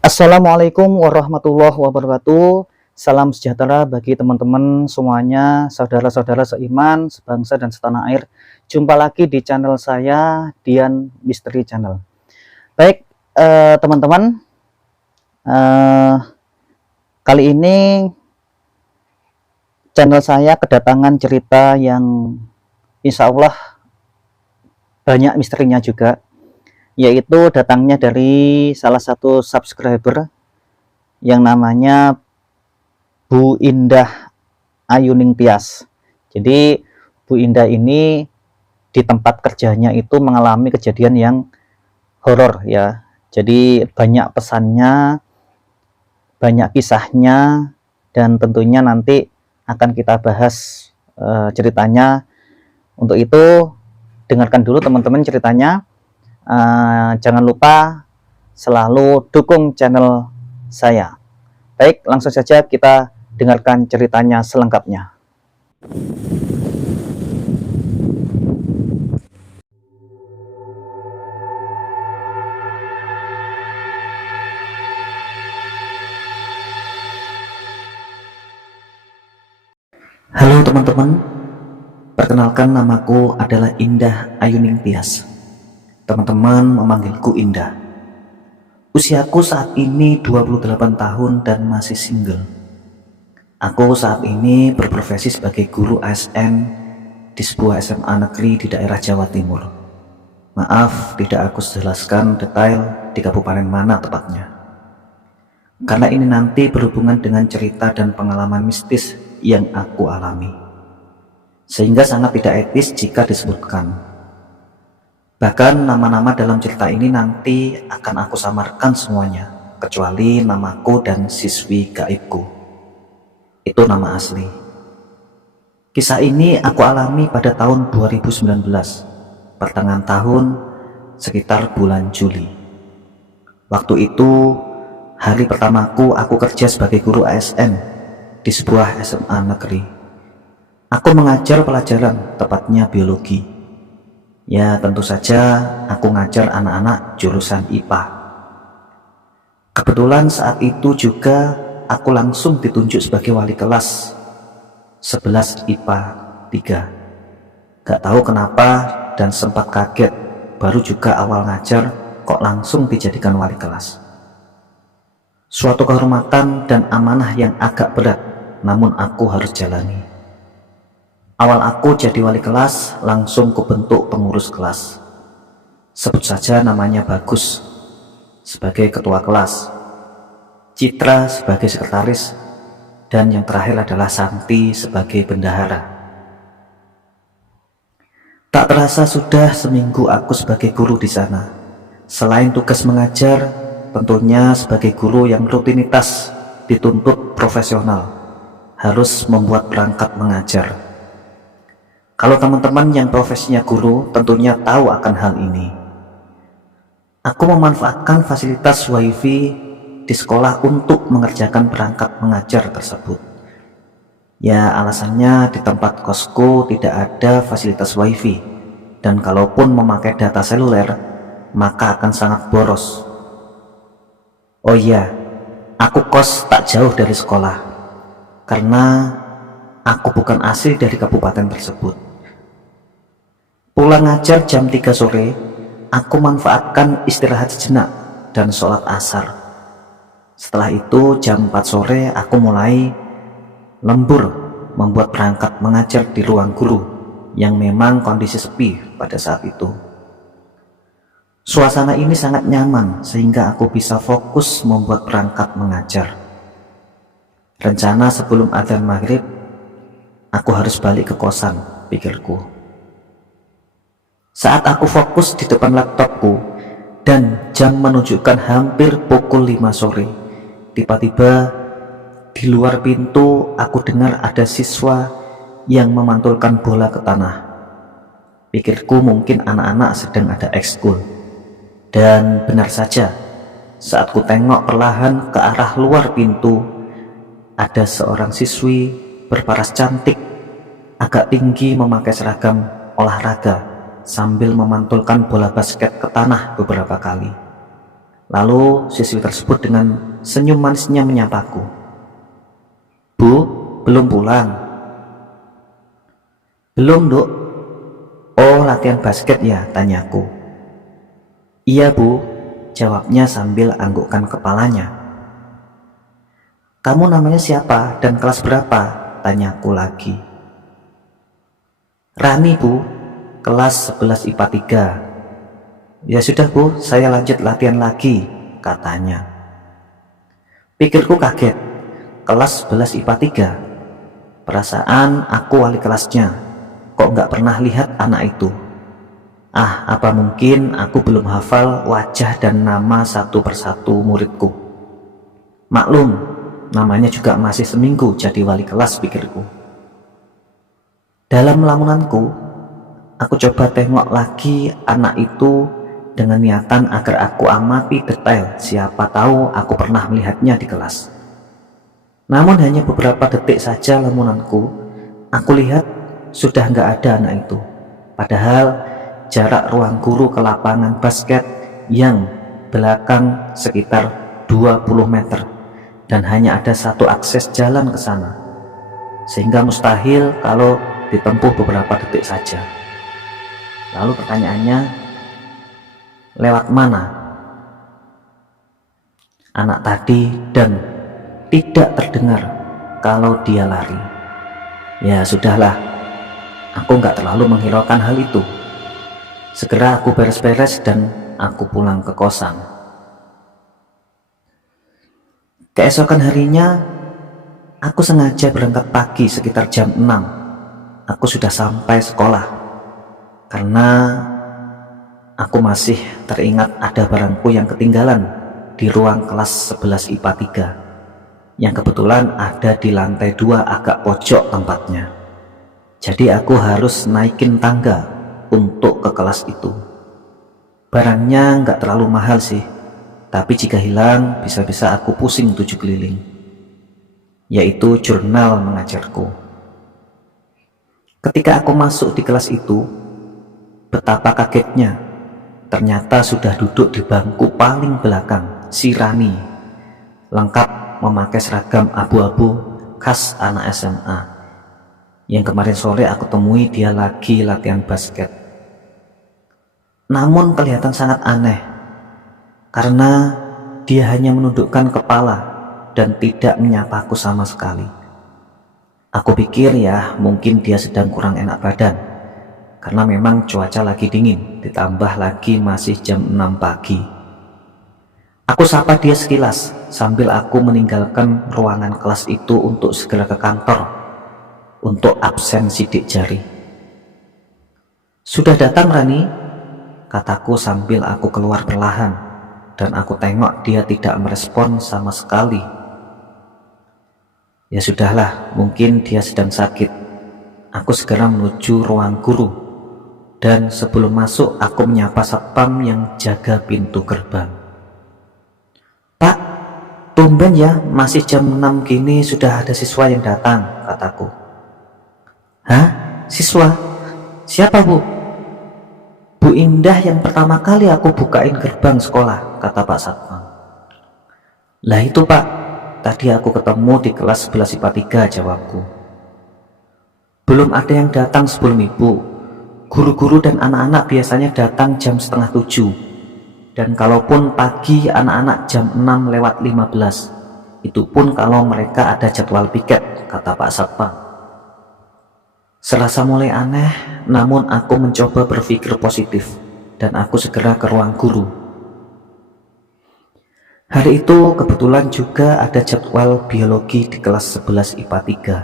Assalamualaikum warahmatullahi wabarakatuh. Salam sejahtera bagi teman-teman semuanya, saudara-saudara seiman, sebangsa dan setanah air. Jumpa lagi di channel saya, Dian Misteri Channel. Baik, teman-teman, kali ini channel saya kedatangan cerita yang insya Allah banyak misterinya juga, yaitu datangnya dari salah satu subscriber yang namanya Bu Indah Ayuning Tias. Jadi Bu Indah ini di tempat kerjanya itu mengalami kejadian yang horor ya. Jadi banyak pesannya, banyak kisahnya, dan tentunya nanti akan kita bahas ceritanya. Untuk itu dengarkan dulu teman-teman ceritanya. Jangan lupa selalu dukung channel saya. Baik, langsung saja kita dengarkan ceritanya selengkapnya. Halo teman-teman, perkenalkan namaku adalah Indah Ayuning Tias. Teman-teman memanggilku Indah. Usiaku saat ini 28 tahun dan masih single. Aku saat ini berprofesi sebagai guru ASN di sebuah SMA negeri di daerah Jawa Timur. Maaf, tidak aku jelaskan detail di kabupaten mana tepatnya, karena ini nanti berhubungan dengan cerita dan pengalaman mistis yang aku alami, sehingga sangat tidak etis jika disebutkan. Bahkan nama-nama dalam cerita ini nanti akan aku samarkan semuanya, kecuali namaku dan siswi gaibku. Itu nama asli. Kisah ini aku alami pada tahun 2019, pertengahan tahun, sekitar bulan Juli. Waktu itu, hari pertamaku aku kerja sebagai guru ASN di sebuah SMA negeri. Aku mengajar pelajaran, tepatnya biologi. Ya, tentu saja aku ngajar anak-anak jurusan IPA. Kebetulan saat itu juga aku langsung ditunjuk sebagai wali kelas 11 IPA 3. Gak tahu kenapa dan sempat kaget, baru juga awal ngajar kok langsung dijadikan wali kelas. Suatu kehormatan dan amanah yang agak berat, namun aku harus jalani. Awal aku jadi wali kelas, langsung kubentuk pengurus kelas. Sebut saja namanya Bagus sebagai ketua kelas, Citra sebagai sekretaris, dan yang terakhir adalah Santi sebagai bendahara. Tak terasa sudah seminggu aku sebagai guru di sana. Selain tugas mengajar, tentunya sebagai guru yang rutinitas dituntut profesional, harus membuat perangkat mengajar. Kalau teman-teman yang profesinya guru tentunya tahu akan hal ini. Aku memanfaatkan fasilitas wifi di sekolah untuk mengerjakan perangkat mengajar tersebut. Ya, alasannya di tempat kosku tidak ada fasilitas wifi, dan kalaupun memakai data seluler, maka akan sangat boros. Oh iya, aku kos tak jauh dari sekolah, karena aku bukan asli dari kabupaten tersebut. Pulang ngajar jam 3 sore, aku manfaatkan istirahat sejenak dan sholat asar. Setelah itu jam 4 sore aku mulai lembur membuat perangkat mengajar di ruang guru yang memang kondisi sepi pada saat itu. Suasana ini sangat nyaman sehingga aku bisa fokus membuat perangkat mengajar. Rencana sebelum adzan maghrib, aku harus balik ke kosan, pikirku. Saat aku fokus di depan laptopku dan jam menunjukkan hampir pukul 5 sore, tiba-tiba Di luar pintu aku dengar ada siswa yang memantulkan bola ke tanah. Pikirku mungkin anak-anak sedang ada ekskul. Dan benar saja, saat ku tengok perlahan ke arah luar pintu, ada seorang siswi berparas cantik, agak tinggi, memakai seragam olahraga sambil memantulkan bola basket ke tanah beberapa kali. Lalu siswi tersebut dengan senyum manisnya menyapaku. "Bu, belum pulang?" "Belum, Duk." "Oh, latihan basket ya?" tanyaku. "Iya, Bu," jawabnya sambil anggukkan kepalanya. "Kamu namanya siapa dan kelas berapa?" tanyaku lagi. "Rani, Bu, kelas 11 IPA 3. "Ya sudah, Bu, saya lanjut latihan lagi," katanya. Pikirku kaget, kelas 11 IPA 3. Perasaan aku wali kelasnya, kok nggak pernah lihat anak itu. Apa mungkin aku belum hafal wajah dan nama satu persatu muridku. Maklum, namanya juga masih seminggu jadi wali kelas, pikirku. Dalam lamunanku, aku coba tengok lagi anak itu dengan niatan agar aku amati detail, siapa tahu aku pernah melihatnya di kelas. Namun hanya beberapa detik saja lamunanku, aku lihat sudah nggak ada anak itu. Padahal jarak ruang guru ke lapangan basket yang belakang sekitar 20 meter dan hanya ada satu akses jalan ke sana, sehingga mustahil kalau ditempuh beberapa detik saja. Lalu pertanyaannya, lewat mana anak tadi? Dan tidak terdengar kalau dia lari. Ya sudahlah, aku nggak terlalu menghiraukan hal itu. Segera aku beres-beres dan aku pulang ke kosan. Keesokan harinya, aku sengaja berangkat pagi sekitar jam 6. Aku sudah sampai sekolah karena aku masih teringat ada barangku yang ketinggalan di ruang kelas 11 IPA 3 yang kebetulan ada di lantai 2 agak pojok tempatnya. Jadi aku harus naikin tangga untuk ke kelas itu. Barangnya nggak terlalu mahal sih, tapi jika hilang bisa-bisa aku pusing 7 keliling, yaitu jurnal mengajarku. Ketika aku masuk di kelas itu, betapa kagetnya, ternyata sudah duduk di bangku paling belakang si Rani, lengkap memakai seragam abu-abu khas anak SMA. Yang kemarin sore aku temui dia lagi latihan basket. Namun kelihatan sangat aneh, karena dia hanya menundukkan kepala dan tidak menyapaku sama sekali. Aku pikir ya mungkin dia sedang kurang enak badan, karena memang cuaca lagi dingin, ditambah lagi masih jam 6 pagi. Aku sapa dia sekilas sambil aku meninggalkan ruangan kelas itu untuk segera ke kantor untuk absen sidik jari. "Sudah datang, Rani?" kataku sambil aku keluar perlahan, dan aku tengok dia tidak merespon sama sekali. Ya sudahlah, mungkin dia sedang sakit. Aku segera menuju ruang guru, dan sebelum masuk aku menyapa satpam yang jaga pintu gerbang. "Pak, tumben ya, masih jam 6 gini sudah ada siswa yang datang," kataku. "Hah? Siswa? Siapa, Bu?" "Bu Indah yang pertama kali aku bukain gerbang sekolah," kata Pak Satpam. "Lah itu, Pak, tadi aku ketemu di kelas 11 IPA 3, jawabku. "Belum ada yang datang sebelum Ibu. Guru-guru dan anak-anak biasanya datang jam setengah 7. Dan kalaupun pagi anak-anak jam 6:15. Itu pun kalau mereka ada jadwal piket," kata Pak Satpam. Serasa mulai aneh, namun aku mencoba berpikir positif dan aku segera ke ruang guru. Hari itu kebetulan juga ada jadwal biologi di kelas 11 IPA 3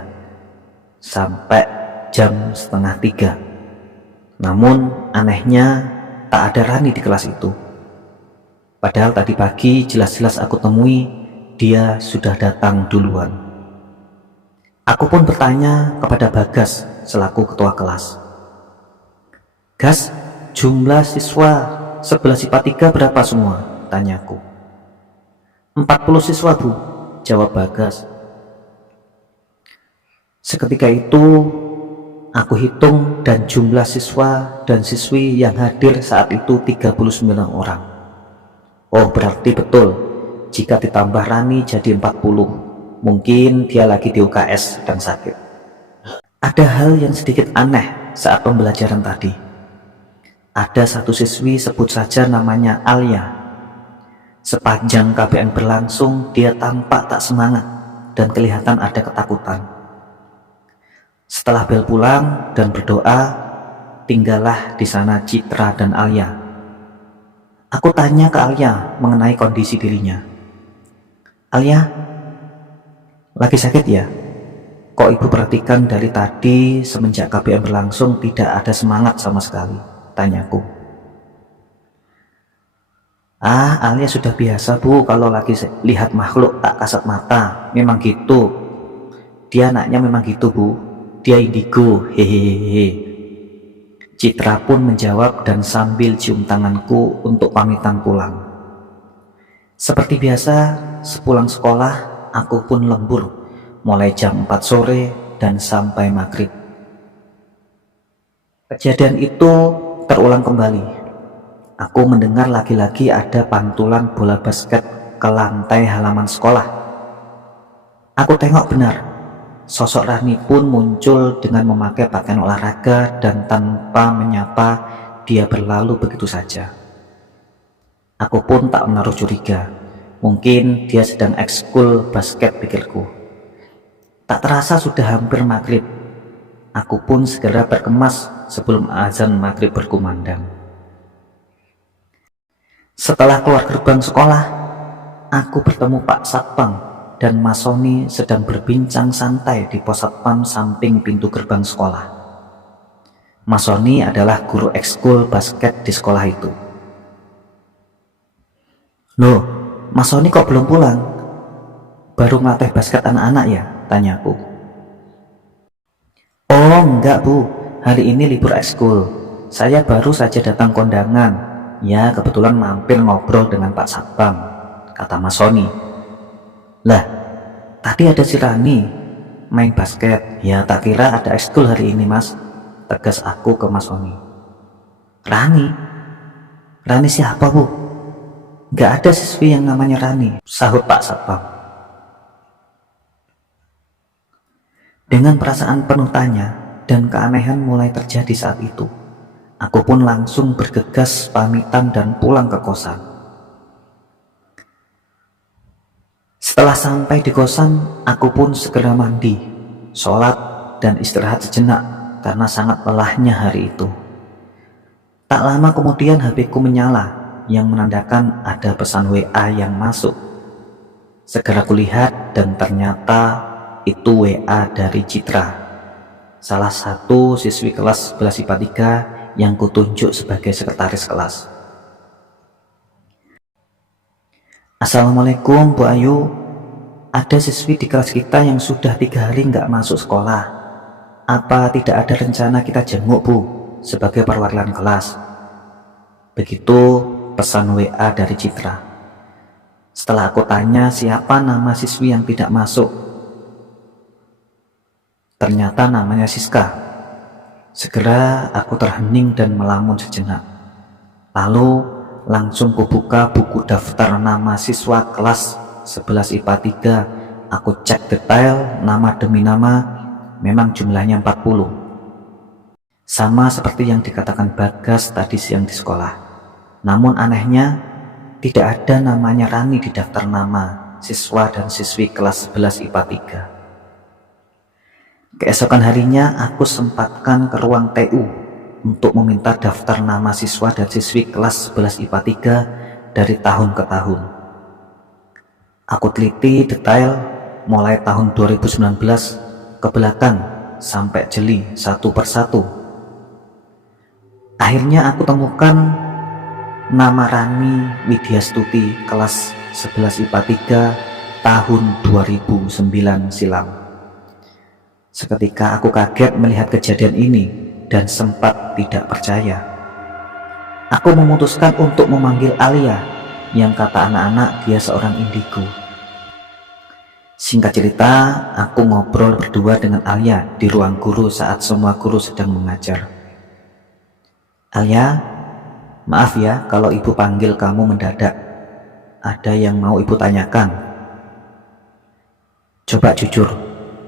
sampai jam setengah 3. Namun anehnya tak ada Rani di kelas itu. Padahal tadi pagi jelas-jelas aku temui dia sudah datang duluan. Aku pun bertanya kepada Bagas selaku ketua kelas. "Gas, jumlah siswa 11 IPA 3 berapa semua?" tanyaku. "40 siswa, Bu," jawab Bagas. Seketika itu aku hitung dan jumlah siswa dan siswi yang hadir saat itu 39 orang. Oh, berarti betul. Jika ditambah Rani jadi 40. Mungkin dia lagi di UKS dan sakit. Ada hal yang sedikit aneh saat pembelajaran tadi. Ada satu siswi, sebut saja namanya Alia. Sepanjang KBN berlangsung, dia tampak tak semangat dan kelihatan ada ketakutan. Setelah bel pulang dan berdoa, tinggallah di sana Citra dan Alia. Aku tanya ke Alia mengenai kondisi dirinya. "Alia, lagi sakit ya? Kok ibu perhatikan dari tadi semenjak KBN berlangsung tidak ada semangat sama sekali?" tanyaku. "Ah, Alia sudah biasa, Bu, kalau lagi lihat makhluk tak kasat mata. Memang gitu. Dia anaknya memang gitu, Bu. Dia indigo, hehehe." Citra pun menjawab dan sambil cium tanganku untuk pamitan pulang. Seperti biasa, sepulang sekolah, aku pun lembur, mulai jam 4 sore dan sampai maghrib. Kejadian itu terulang kembali. Aku mendengar lagi-lagi ada pantulan bola basket ke lantai halaman sekolah. Aku tengok benar. Sosok Rani pun muncul dengan memakai pakaian olahraga dan tanpa menyapa dia berlalu begitu saja. Aku pun tak menaruh curiga. Mungkin dia sedang ekskul basket, pikirku. Tak terasa sudah hampir maghrib. Aku pun segera berkemas sebelum azan maghrib berkumandang. Setelah keluar gerbang sekolah, aku bertemu Pak Satpam dan Mas Sony sedang berbincang santai di pos satpam samping pintu gerbang sekolah. Mas Sony adalah guru ekskul basket di sekolah itu. "Loh, Mas Sony kok belum pulang? Baru ngelatih basket anak-anak ya?" tanyaku. "Oh enggak, Bu, hari ini libur ekskul. Saya baru saja datang kondangan. Ya, kebetulan mampir ngobrol dengan Pak Satpam," kata Mas Sony. "Lah, tadi ada si Rani main basket. Ya, tak kira ada ekskul hari ini, Mas," tegas aku ke Mas Sony. "Rani? Rani siapa, Bu?" "Nggak ada siswi yang namanya Rani," sahut Pak Satpam. Dengan perasaan penuh tanya dan keanehan mulai terjadi saat itu. Aku pun langsung bergegas pamitan dan pulang ke kosan. Setelah sampai di kosan, aku pun segera mandi, sholat, dan istirahat sejenak karena sangat lelahnya hari itu. Tak lama kemudian HP-ku menyala yang menandakan ada pesan WA yang masuk. Segera kulihat dan ternyata itu WA dari Citra, salah satu siswi kelas 11 IPA 3 yang kutunjuk sebagai sekretaris kelas. "Assalamualaikum Bu Ayu, ada siswi di kelas kita yang sudah 3 hari nggak masuk sekolah. Apa tidak ada rencana kita jenguk, Bu, sebagai perwakilan kelas?" Begitu pesan WA dari Citra. Setelah aku tanya siapa nama siswi yang tidak masuk, ternyata namanya Siska. Segera aku terhening dan melamun sejenak. Lalu langsung kubuka buku daftar nama siswa kelas 11 IPA 3. Aku cek detail nama demi nama, memang jumlahnya 40. Sama seperti yang dikatakan Bagas tadi siang di sekolah. Namun anehnya, tidak ada namanya Rani di daftar nama siswa dan siswi kelas 11 IPA 3. Keesokan harinya aku sempatkan ke ruang TU untuk meminta daftar nama siswa dan siswi kelas 11 IPA 3 dari tahun ke tahun. Aku teliti detail mulai tahun 2019 ke belakang sampai jeli satu persatu. Akhirnya aku temukan nama Rani Widyastuti kelas 11 IPA 3 tahun 2009 silam. Seketika aku kaget melihat kejadian ini dan sempat tidak percaya. Aku memutuskan untuk memanggil Alia, yang kata anak-anak dia seorang indigo. Singkat cerita, aku ngobrol berdua dengan Alia di ruang guru saat semua guru sedang mengajar. Alia, maaf ya kalau ibu panggil kamu mendadak. Ada yang mau ibu tanyakan. Coba jujur,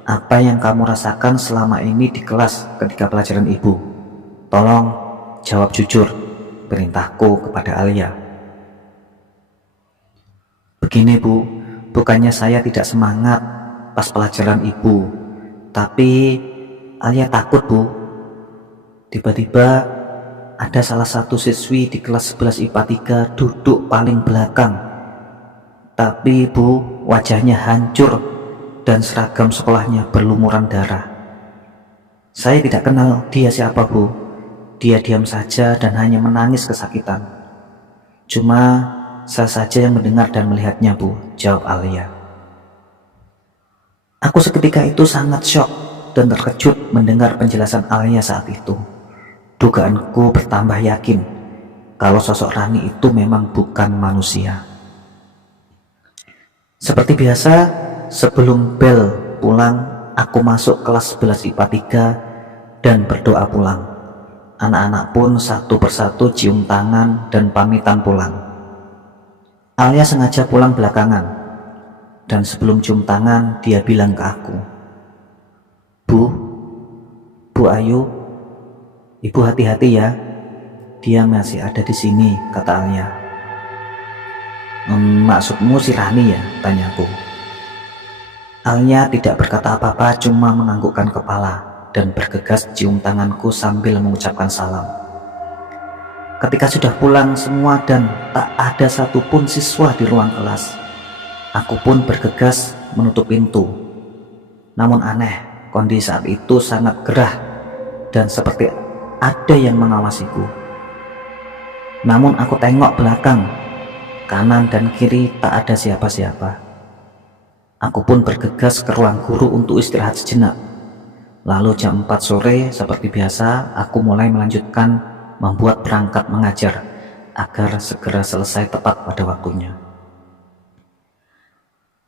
apa yang kamu rasakan selama ini di kelas ketika pelajaran ibu? Tolong jawab jujur, perintahku kepada Alia. Begini bu, bukannya saya tidak semangat pas pelajaran ibu, tapi Alia takut bu. Tiba-tiba ada salah satu siswi di kelas 11 IPA 3 duduk paling belakang. Tapi bu, wajahnya hancur dan seragam sekolahnya berlumuran darah. Saya tidak kenal dia siapa bu. Dia diam saja dan hanya menangis kesakitan. Cuma saya saja yang mendengar dan melihatnya bu, jawab Alia. Aku seketika itu sangat syok dan terkejut mendengar penjelasan Alia saat itu. Dugaanku bertambah yakin kalau sosok Rani itu memang bukan manusia. Seperti biasa, sebelum bel pulang, aku masuk kelas 11 IPA 3 dan berdoa pulang. Anak-anak pun satu persatu cium tangan dan pamitan pulang. Alia sengaja pulang belakangan, dan sebelum cium tangan dia bilang ke aku, Bu Ayu, ibu hati-hati ya, dia masih ada di sini, kata Alia. Maksudmu si Rani ya? Tanyaku. Alia tidak berkata apa-apa, cuma menganggukkan kepala dan bergegas cium tanganku sambil mengucapkan salam. Ketika sudah pulang semua dan tak ada satupun siswa di ruang kelas, aku pun bergegas menutup pintu. Namun aneh, kondisi saat itu sangat gerah dan seperti ada yang mengawasiku. Namun aku tengok belakang, kanan dan kiri tak ada siapa-siapa. Aku pun bergegas ke ruang guru untuk istirahat sejenak. Lalu jam 4 sore seperti biasa, aku mulai melanjutkan membuat perangkat mengajar agar segera selesai tepat pada waktunya.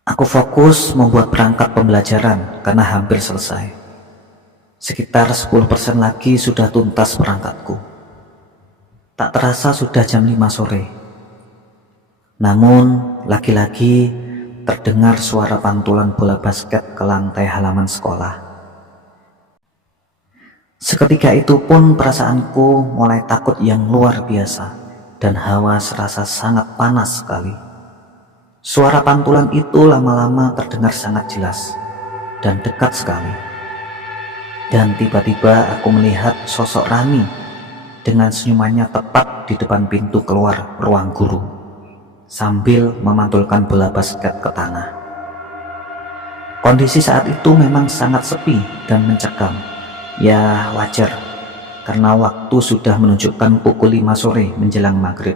Aku fokus membuat perangkat pembelajaran karena hampir selesai. Sekitar 10% lagi sudah tuntas perangkatku. Tak terasa sudah jam 5 sore. Namun lagi-lagi terdengar suara pantulan bola basket ke lantai halaman sekolah. Seketika itu pun perasaanku mulai takut yang luar biasa dan hawa serasa sangat panas sekali. Suara pantulan itu lama-lama terdengar sangat jelas dan dekat sekali. Dan tiba-tiba aku melihat sosok Rani dengan senyumannya tepat di depan pintu keluar ruang guru sambil memantulkan bola basket ke tanah. Kondisi saat itu memang sangat sepi dan mencekam. Ya wajar, karena waktu sudah menunjukkan pukul 5 sore menjelang maghrib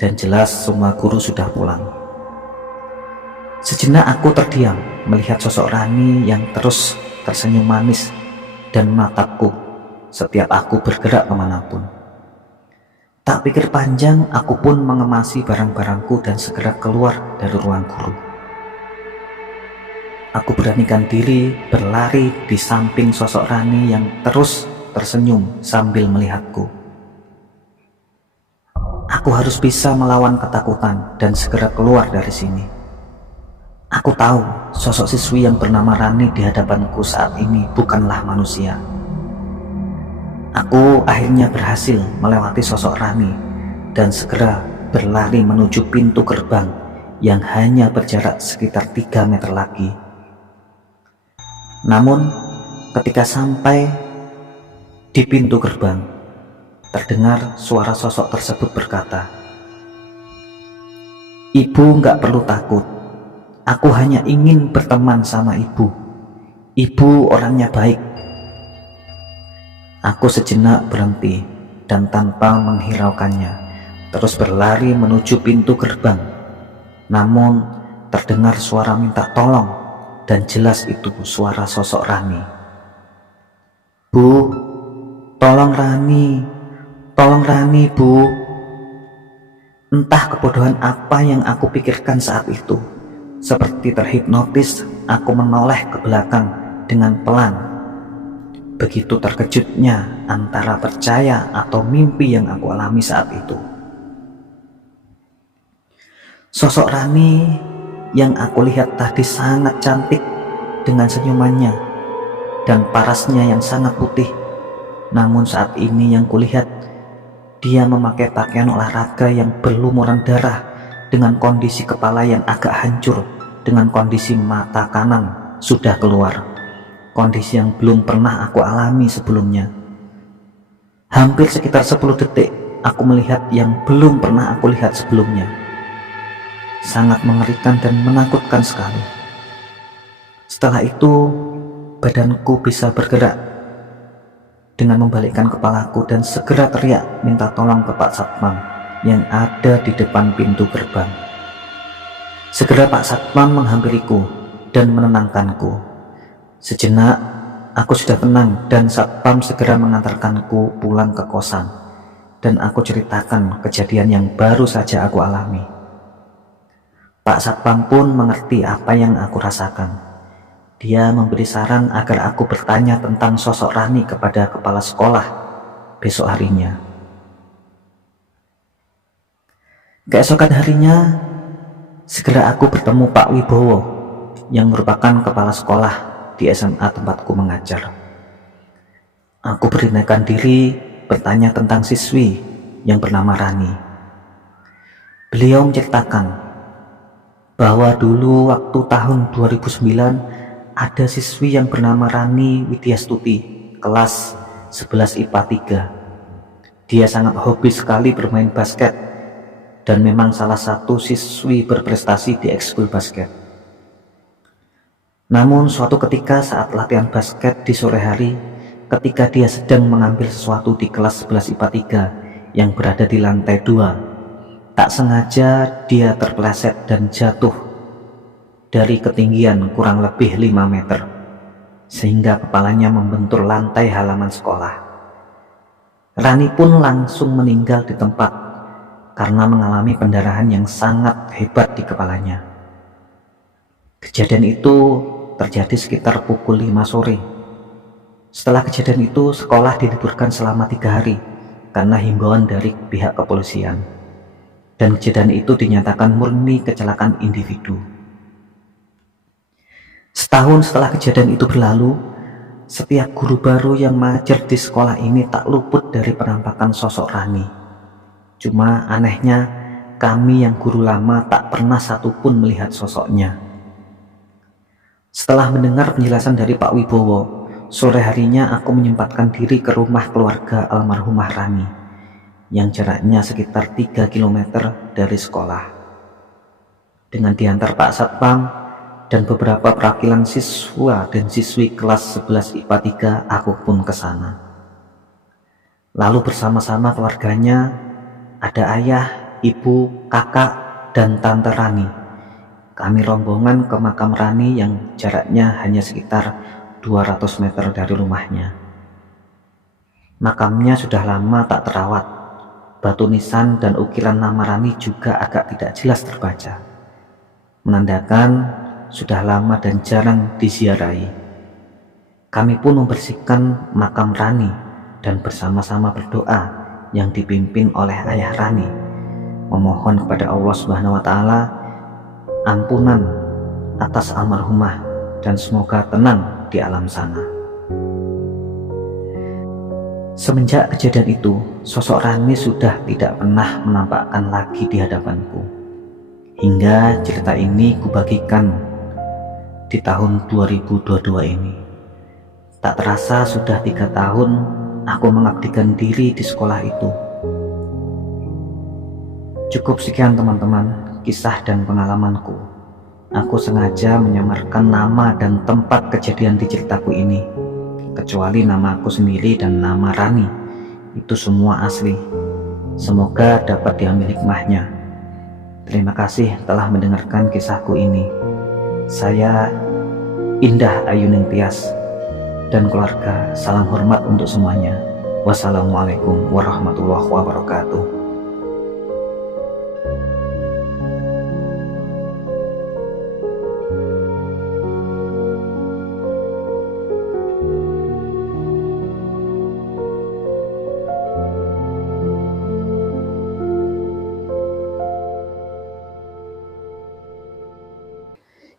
dan jelas semua guru sudah pulang. Sejenak aku terdiam melihat sosok Rani yang terus tersenyum manis dan menatapku setiap aku bergerak kemanapun. Tak pikir panjang, aku pun mengemasi barang-barangku dan segera keluar dari ruang guru. Aku beranikan diri berlari di samping sosok Rani yang terus tersenyum sambil melihatku. Aku harus bisa melawan ketakutan dan segera keluar dari sini. Aku tahu sosok siswi yang bernama Rani di hadapanku saat ini bukanlah manusia. Aku akhirnya berhasil melewati sosok Rani dan segera berlari menuju pintu gerbang yang hanya berjarak sekitar 3 meter lagi. Namun ketika sampai di pintu gerbang, terdengar suara sosok tersebut berkata, "Ibu nggak perlu takut. Aku hanya ingin berteman sama ibu. Ibu orangnya baik." Aku sejenak berhenti dan tanpa menghiraukannya terus berlari menuju pintu gerbang. Namun terdengar suara minta tolong dan jelas itu suara sosok Rani. Bu, tolong Rani Bu. Entah kebodohan apa yang aku pikirkan saat itu. Seperti terhipnotis, aku menoleh ke belakang dengan pelan. Begitu terkejutnya antara percaya atau mimpi yang aku alami saat itu. Sosok Rani yang aku lihat tadi sangat cantik dengan senyumannya dan parasnya yang sangat putih. Namun saat ini yang kulihat, dia memakai pakaian olahraga yang berlumuran darah dengan kondisi kepala yang agak hancur, dengan kondisi mata kanan sudah keluar. Kondisi yang belum pernah aku alami sebelumnya. Hampir sekitar 10 detik aku melihat yang belum pernah aku lihat sebelumnya. Sangat mengerikan dan menakutkan sekali. Setelah itu badanku bisa bergerak dengan membalikkan kepalaku dan segera teriak minta tolong ke Pak Satpam yang ada di depan pintu gerbang. Segera Pak Satpam menghampiriku dan menenangkanku. Sejenak aku sudah tenang dan Satpam segera mengantarkanku pulang ke kosan dan aku ceritakan kejadian yang baru saja aku alami. Pak Satpam pun mengerti apa yang aku rasakan. Dia memberi saran agar aku bertanya tentang sosok Rani kepada kepala sekolah besok harinya. Keesokan harinya, segera aku bertemu Pak Wibowo yang merupakan kepala sekolah di SMA tempatku mengajar. Aku berdinakan diri bertanya tentang siswi yang bernama Rani. Beliau menceritakan bahwa dulu waktu tahun 2009 ada siswi yang bernama Rani Widyastuti, kelas 11 IPA 3. Dia sangat hobi sekali bermain basket dan memang salah satu siswi berprestasi di ekskul basket. Namun suatu ketika saat latihan basket di sore hari, ketika dia sedang mengambil sesuatu di kelas 11 IPA 3 yang berada di lantai 2, tak sengaja dia terpeleset dan jatuh dari ketinggian kurang lebih 5 meter, sehingga kepalanya membentur lantai halaman sekolah. Rani pun langsung meninggal di tempat karena mengalami pendarahan yang sangat hebat di kepalanya. Kejadian itu terjadi sekitar pukul 5 sore. Setelah kejadian itu, sekolah diliburkan selama 3 hari karena himbauan dari pihak kepolisian. Dan kejadian itu dinyatakan murni kecelakaan individu. Setahun setelah kejadian itu berlalu, setiap guru baru yang mengajar di sekolah ini tak luput dari penampakan sosok Rani. Cuma anehnya, kami yang guru lama tak pernah satupun melihat sosoknya. Setelah mendengar penjelasan dari Pak Wibowo, sore harinya aku menyempatkan diri ke rumah keluarga almarhumah Rani, yang jaraknya sekitar 3 km dari sekolah. Dengan diantar Pak Satpam dan beberapa perwakilan siswa dan siswi kelas 11 IPA 3, aku pun ke sana. Lalu bersama-sama keluarganya, ada ayah, ibu, kakak, dan tante Rani. Kami rombongan ke makam Rani yang jaraknya hanya sekitar 200 meter dari rumahnya. Makamnya sudah lama tak terawat. Batu nisan dan ukiran nama Rani juga agak tidak jelas terbaca, menandakan sudah lama dan jarang diziarahi. Kami pun membersihkan makam Rani dan bersama-sama berdoa yang dipimpin oleh ayah Rani, memohon kepada Allah Subhanahu wa Ta'ala ampunan atas almarhumah dan semoga tenang di alam sana. Semenjak kejadian itu, sosok Rani sudah tidak pernah menampakkan lagi di hadapanku. Hingga cerita ini kubagikan di tahun 2022 ini. Tak terasa sudah 3 tahun aku mengabdikan diri di sekolah itu. Cukup sekian teman-teman kisah dan pengalamanku. Aku sengaja menyamarkan nama dan tempat kejadian di ceritaku ini, kecuali nama aku sendiri dan nama Rani. Itu semua asli. Semoga dapat diambil hikmahnya. Terima kasih telah mendengarkan kisahku ini. Saya Indah Ayuning Tias. dan keluarga. Salam hormat untuk semuanya. Wassalamualaikum warahmatullahi wabarakatuh.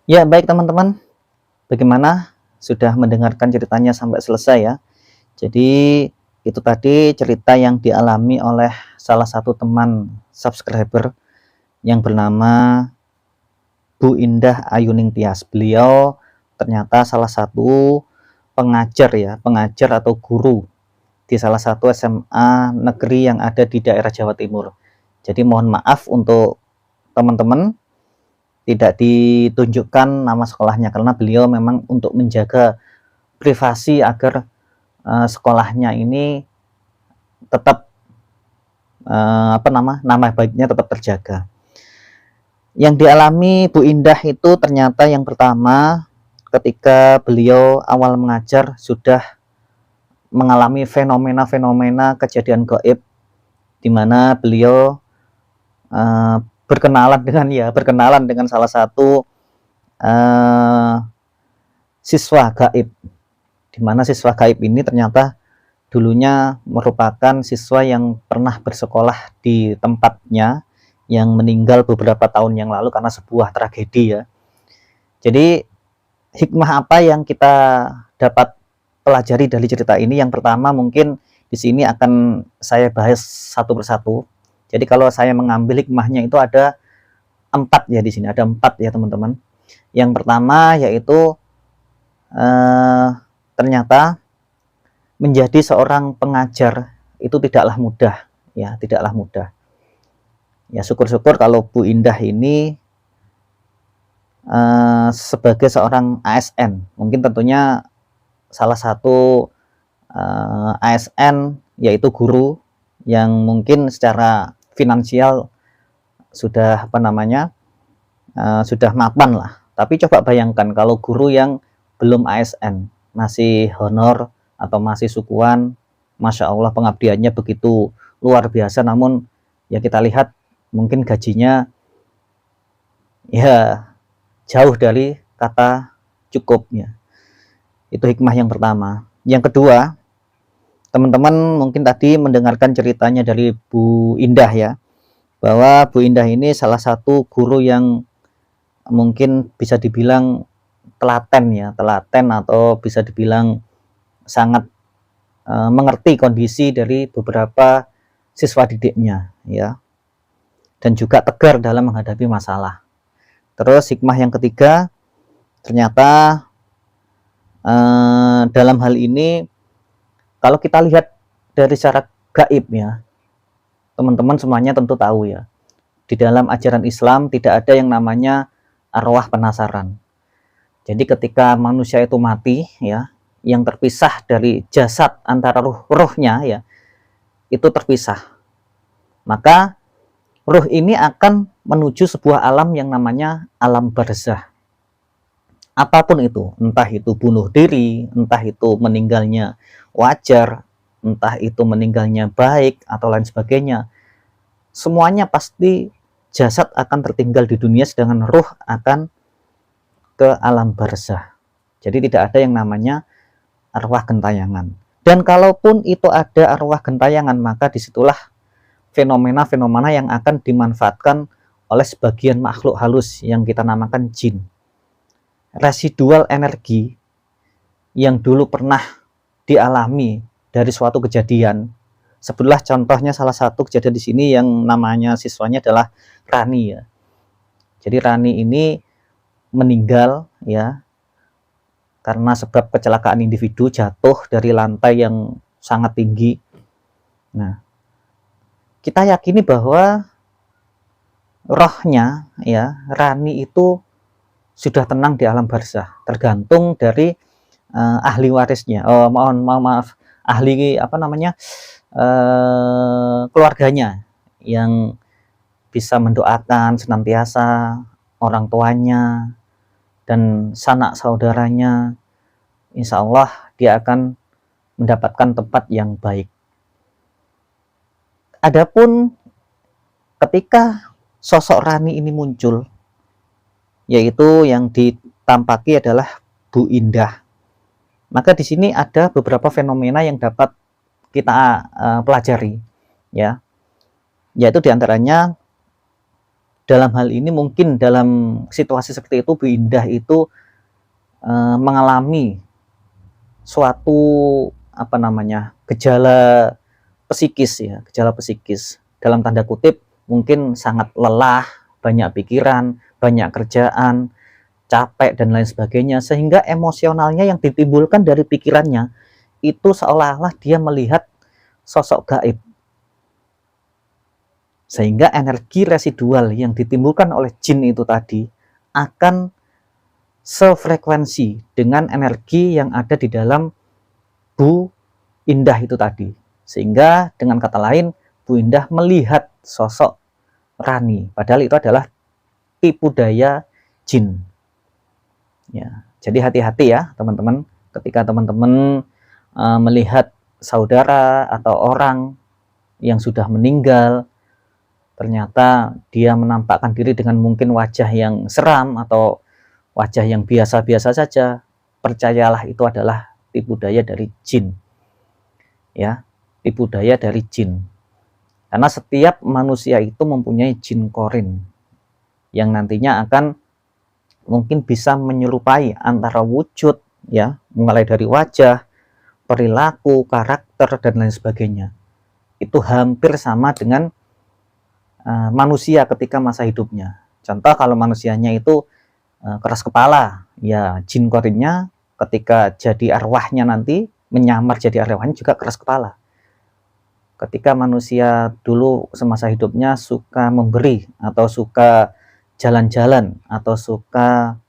Ya, baik teman-teman. Bagaimana? Sudah mendengarkan ceritanya sampai selesai ya. Jadi itu tadi cerita yang dialami oleh salah satu teman subscriber yang bernama Bu Indah Ayuning Tias. Beliau ternyata salah satu pengajar ya, pengajar atau guru di salah satu SMA negeri yang ada di daerah Jawa Timur. Jadi mohon maaf untuk teman-teman tidak ditunjukkan nama sekolahnya karena beliau memang untuk menjaga privasi agar sekolahnya ini tetap nama baiknya tetap terjaga. Yang dialami Bu Indah itu ternyata yang pertama ketika beliau awal mengajar sudah mengalami fenomena-fenomena kejadian gaib di mana beliau berkenalan dengan salah satu siswa gaib, di mana siswa gaib ini ternyata dulunya merupakan siswa yang pernah bersekolah di tempatnya yang meninggal beberapa tahun yang lalu karena sebuah tragedi ya. Jadi hikmah apa yang kita dapat pelajari dari cerita ini? Yang pertama mungkin di sini akan saya bahas satu persatu. Jadi kalau saya mengambil hikmahnya itu ada 4 ya, di sini ada 4 ya teman-teman. Yang pertama yaitu ternyata menjadi seorang pengajar itu tidaklah mudah ya, tidaklah mudah. Ya syukur-syukur kalau Bu Indah ini sebagai seorang ASN, mungkin tentunya salah satu ASN yaitu guru yang mungkin secara finansial sudah sudah mapan lah. Tapi coba bayangkan kalau guru yang belum ASN, masih honor atau masih sukuan, Masya Allah pengabdiannya begitu luar biasa, namun ya kita lihat mungkin gajinya ya jauh dari kata cukupnya. Itu hikmah yang pertama. Yang kedua, teman-teman mungkin tadi mendengarkan ceritanya dari Bu Indah ya, bahwa Bu Indah ini salah satu guru yang mungkin bisa dibilang telaten atau bisa dibilang sangat mengerti kondisi dari beberapa siswa didiknya ya, dan juga tegar dalam menghadapi masalah. Terus hikmah yang ketiga, ternyata dalam hal ini kalau kita lihat dari secara gaib ya, teman-teman semuanya tentu tahu ya, di dalam ajaran Islam tidak ada yang namanya arwah penasaran. Jadi ketika manusia itu mati ya, yang terpisah dari jasad antara ruhnya ya, itu terpisah. Maka ruh ini akan menuju sebuah alam yang namanya alam barzah. Apapun itu, entah itu bunuh diri, entah itu meninggalnya wajar, entah itu meninggalnya baik atau lain sebagainya, semuanya pasti jasad akan tertinggal di dunia, sedangkan ruh akan ke alam barzah. Jadi tidak ada yang namanya arwah gentayangan. Dan kalaupun itu ada arwah gentayangan, maka disitulah fenomena-fenomena yang akan dimanfaatkan oleh sebagian makhluk halus yang kita namakan jin. Residual energi yang dulu pernah dialami dari suatu kejadian. Sebutlah contohnya salah satu kejadian di sini yang namanya siswanya adalah Rani ya. Jadi Rani ini meninggal ya karena sebab kecelakaan individu, jatuh dari lantai yang sangat tinggi. Nah, kita yakini bahwa rohnya ya Rani itu sudah tenang di alam barzah, tergantung dari ahli warisnya. Maaf, ahli keluarganya yang bisa mendoakan senantiasa orang tuanya dan sanak saudaranya. Insya Allah dia akan mendapatkan tempat yang baik. Adapun ketika sosok Rani ini muncul, yaitu yang ditampaki adalah Bu Indah, maka di sini ada beberapa fenomena yang dapat kita pelajari, ya, yaitu diantaranya dalam hal ini mungkin dalam situasi seperti itu Bu Indah itu mengalami suatu gejala psikis, ya, gejala psikis dalam tanda kutip, mungkin sangat lelah, banyak pikiran, banyak kerjaan, capek dan lain sebagainya, sehingga emosionalnya yang ditimbulkan dari pikirannya itu seolah-olah dia melihat sosok gaib, sehingga energi residual yang ditimbulkan oleh jin itu tadi akan sefrekuensi dengan energi yang ada di dalam Bu Indah itu tadi, sehingga dengan kata lain Bu Indah melihat sosok Rani, padahal itu adalah tipu daya jin, ya. Jadi hati-hati ya teman-teman, ketika teman-teman melihat saudara atau orang yang sudah meninggal, ternyata dia menampakkan diri dengan mungkin wajah yang seram atau wajah yang biasa-biasa saja, percayalah itu adalah tipu daya dari jin, ya, tipu daya dari jin. Karena setiap manusia itu mempunyai jin korin yang nantinya akan mungkin bisa menyerupai antara wujud, ya, mulai dari wajah, perilaku, karakter dan lain sebagainya. Itu hampir sama dengan manusia ketika masa hidupnya. Contoh, kalau manusianya itu keras kepala, ya jin korinnya ketika jadi arwahnya nanti menyamar jadi arwahnya juga keras kepala. Ketika manusia dulu semasa hidupnya suka memberi atau suka jalan-jalan atau suka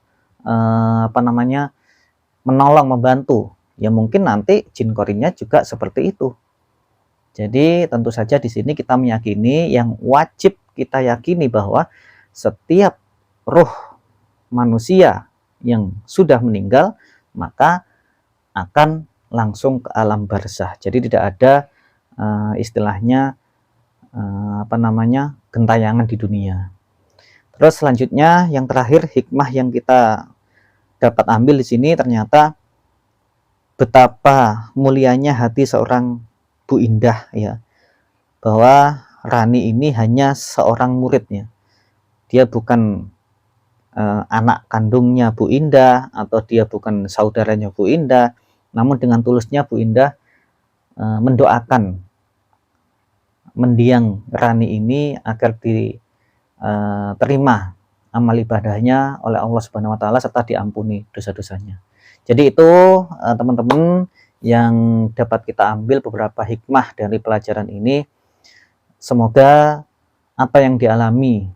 menolong, membantu, ya mungkin nanti jin korinnya juga seperti itu. Jadi tentu saja di sini kita meyakini, yang wajib kita yakini bahwa setiap ruh manusia yang sudah meninggal maka akan langsung ke alam barzah. Jadi tidak ada istilahnya gentayangan di dunia. Terus selanjutnya yang terakhir, hikmah yang kita dapat ambil di sini, ternyata betapa mulianya hati seorang Bu Indah, ya, bahwa Rani ini hanya seorang muridnya. Dia bukan anak kandungnya Bu Indah atau dia bukan saudaranya Bu Indah, namun dengan tulusnya Bu Indah mendoakan mendiang Rani ini agar diterima amal ibadahnya oleh Allah Subhanahu wa taala serta diampuni dosa-dosanya. Jadi itu teman-teman yang dapat kita ambil beberapa hikmah dari pelajaran ini. Semoga apa yang dialami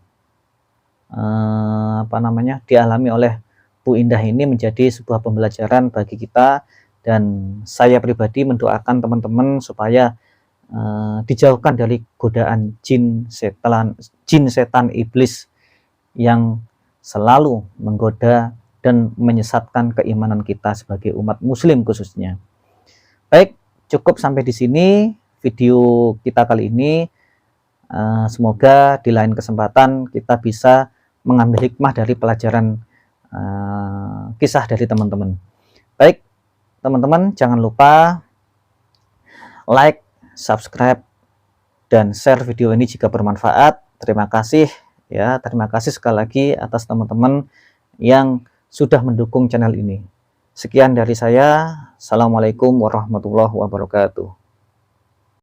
dialami oleh Bu Indah ini menjadi sebuah pembelajaran bagi kita, dan saya pribadi mendoakan teman-teman supaya dijauhkan dari godaan jin setan iblis yang selalu menggoda dan menyesatkan keimanan kita sebagai umat muslim khususnya. Baik, cukup sampai di sini video kita kali ini. Semoga di lain kesempatan kita bisa mengambil hikmah dari pelajaran kisah dari teman-teman. Baik, teman-teman jangan lupa like, subscribe, dan share video ini jika bermanfaat. Terima kasih, ya, terima kasih sekali lagi atas teman-teman yang sudah mendukung channel ini. Sekian dari saya. Assalamualaikum warahmatullahi wabarakatuh.